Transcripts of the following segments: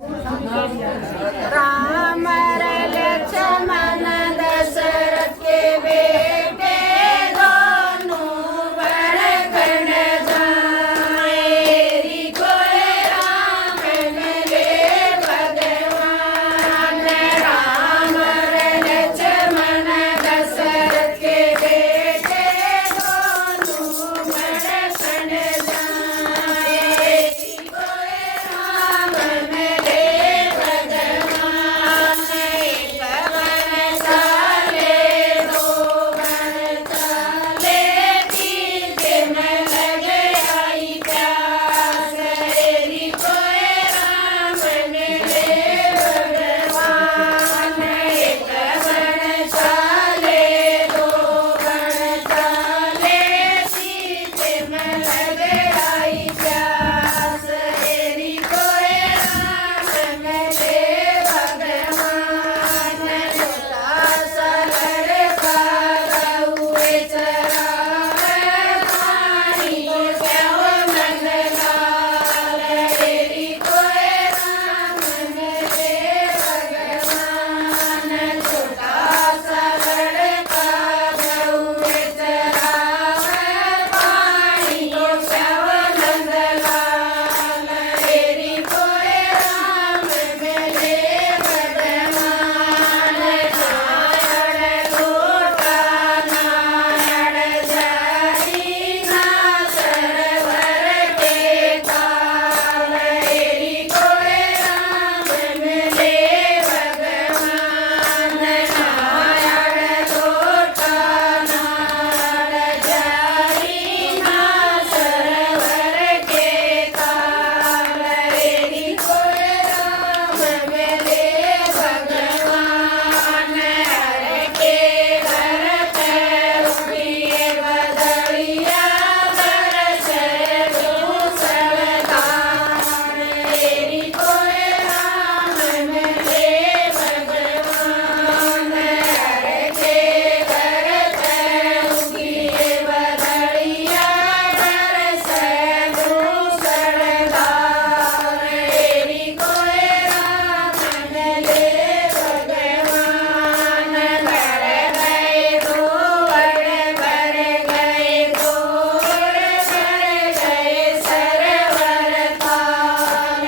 राम लक्ष्मण दशरथ के बेटे दोनों बड़ गण जाए कोई राम मिले भगवान। राम लक्ष्मण दशरथ के बेटे दोनों बड़ गण जाए कोई राम मिले भगवान। एक वन चाले दो वन चाले तीजे में लगे आई प्यास कोई राम मिले भगवान। एक वन चाले दो वन चाले तीजे में लगे आई प्यास कोई राम मिले भगवान। छोटा सा लड़का गौए चरावे पानी प्याओ नंदलाल कोई राम मिले भगवान। छोटा सा लड़का गौए चरावे पानी प्याओ नंदलाल कोई राम मिले भगवान। नारायण लोटा नारायण जाई ना सरवर के ताल कोई राम मिले भगवान। नारायण लोटा नारायण जाई ना सरवर के ताल कोई राम मिले भगवान। हर के घर पैरुड़िए बदलिया बरस दूसरदान कोई राम मिले भगवान। हर के घर पैरुड़िए बदलिया बरस दूसरदान कोई राम मिले भगवान। भर गए गोवर भर गए गोर भर गए सरवर ताल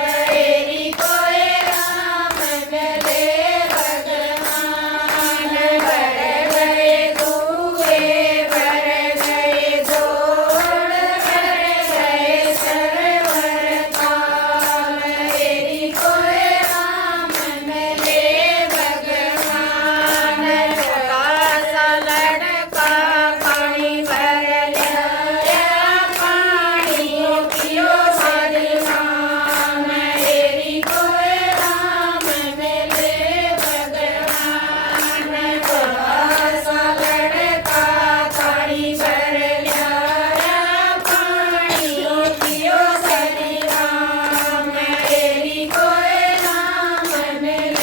कोई राम मिले भगवान। भर गए कुए भर गए जोड़ भर गए सरवर ताल कोई राम मिले भगवान। छोटा सा लड़का पानी भर लिया पानी पियो भगवान कोई राम मिले भगवान। छोटा सा लड़का पानी भर लिया पानी पियो भगवान कोई राम मिले